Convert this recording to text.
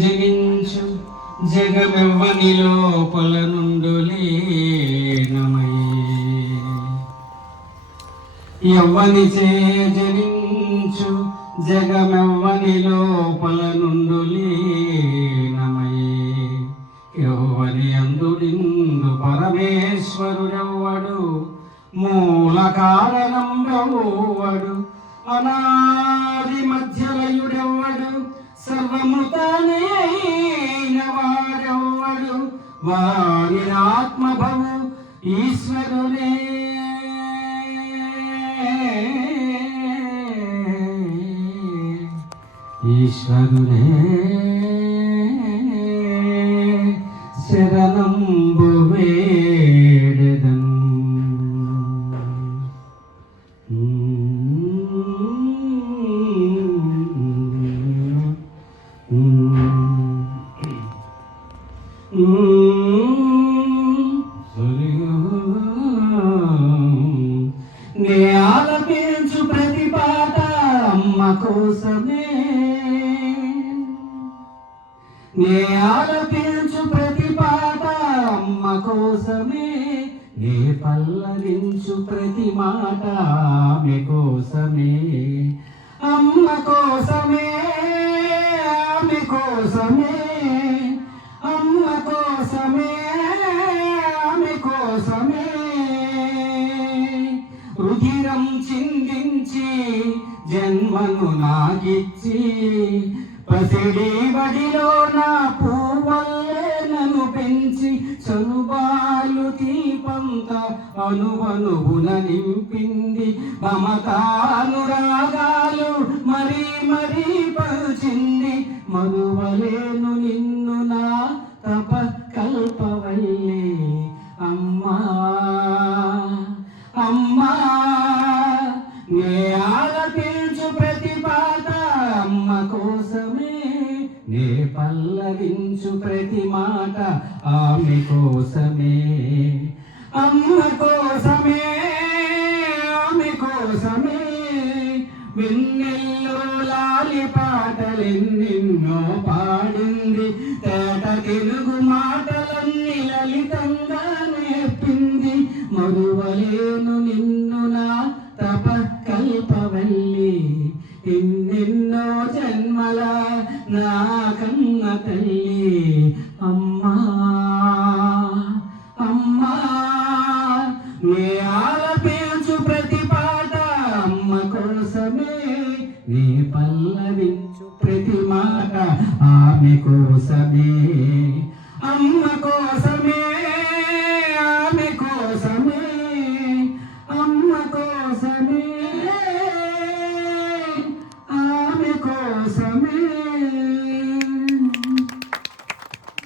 జగించు జగమెవ్వని లోపల నుండు లీనమై ఎవ్వని చే జగించు జగమెవ్వని లోపల నుండు లీనమై ఎవ్వని అందుడిందు పరమేశ్వరుడెవ్వడు మూల కారణంబెవ్వడు అనాది మధ్యలయుడెవ్వడు సర్వమృతానే అయిన వాడెవ్వడు వారి ఆత్మభవు ఈశ్వరునే ఈశ్వరునే శరణంబు వేడెదన్ నే ఆలపించు ప్రతి పాట అమ్మ కోసమే నే ఆలపించు ప్రతి పాట అమ్మ కోసమే నే పల్లవించు ప్రతి మాట ఆమె కోసమే అమ్మ కోసమే ఆమె కోసమే అమ్మ కోసమే ఆమె కోసమే రుధిరం చిందించి జన్మను నాగిచ్చి పసిడి బడిలో నా పూవల్లే నన్ను పెంచి చనుబాలు దీపంత అనువనువున నింపింది మమతానురాగాలు మరీ మరీ పంచింది మరువలేను నిన్ను నా తప కల్పవల్లే అమ్మా అమ్మా నే ఆలపించు ప్రతి పాట అమ్మ కోసమే నే పల్లవించు ప్రతి మాట ఆమె కోసమే అమ్మ కోసమే ఆమె కోసమే వెన్నెల్లో లాలి పాటలెన్నెన్నో పాడింది తేట తెలుగు మాటలన్నీ లలితంగా నేర్పింది మరువలేను నిన్ను నా తప కల్పవల్లి ఎన్నెన్నో జన్మల నా కన్న తల్లి అమ్మా అమ్మా నే ఆలపించు ప్రతి పాట అమ్మ కోసమే నే పల్లవించు ప్రతి మాట ఆమె కోసమే అమ్మ కోసమే ఆమె కోసమే అమ్మ కోసమే